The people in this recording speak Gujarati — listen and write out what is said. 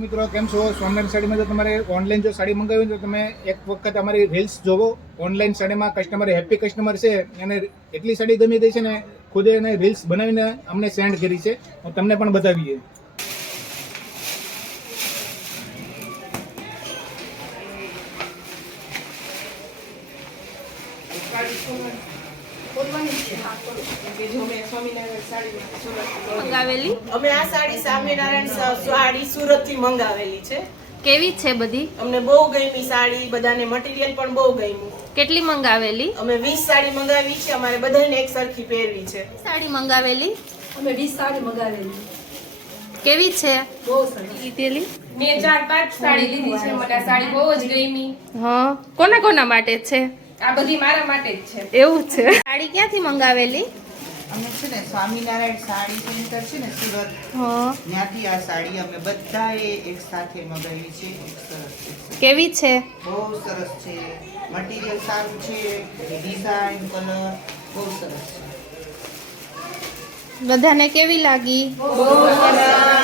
મિત્રો કેમ છો? સ્વામિનારાયણ સાડીમાં જો તમારે ઓનલાઈન જો સાડી મંગાવી હોય તો તમે એક વખત અમારી રીલ્સ જોવો. ઓનલાઈન સાડીમાં કસ્ટમર હેપી કસ્ટમર છે, એને એટલી સાડી ગમી ગઈ છે ને ખુદ એને રીલ્સ બનાવીને અમને સેન્ડ કરી છે. તમને પણ બતાવીએ. મંગાવેલી અમે આ સાડી સ્વામિનારાયણ સાડી સુરત થી મંગાવેલી છે. કેવી છે બધી? અમને બહુ ગમી સાડી, બધાને મટીરિયલ પણ બહુ ગમ્યું. કેટલી મંગાવેલી? અમે 20 સાડી મંગાવી છે. અમારે બધાને એક સરખી પહેરવી છે. સાડી મંગાવેલી? અમે 20 સાડી મંગાવેલી. કેવી છે? બહુ સરસ લીધેલી? મેં 4-5 સાડી લીધી છે. મને આ સાડી બહુ જ ગમી. હા, કોના કોના માટે છે? આ બધી મારા માટે જ છે. એવું છે. સાડી ક્યાંથી મંગાવેલી? અમે છે ને સ્વામિનારાયણ સાડી સેન્ટર છે ને સુરત, હા. ત્યાંથી આ સાડી અમે બધાએ એક સાથે મંગાવી છે. એક સરસ છે, કેવી છે? બહુ સરસ છે, મટીરિયલ સારું છે, ડિઝાઇન કલર બહુ સરસ છે. બધાને કેવી લાગી? બહુ સરસ.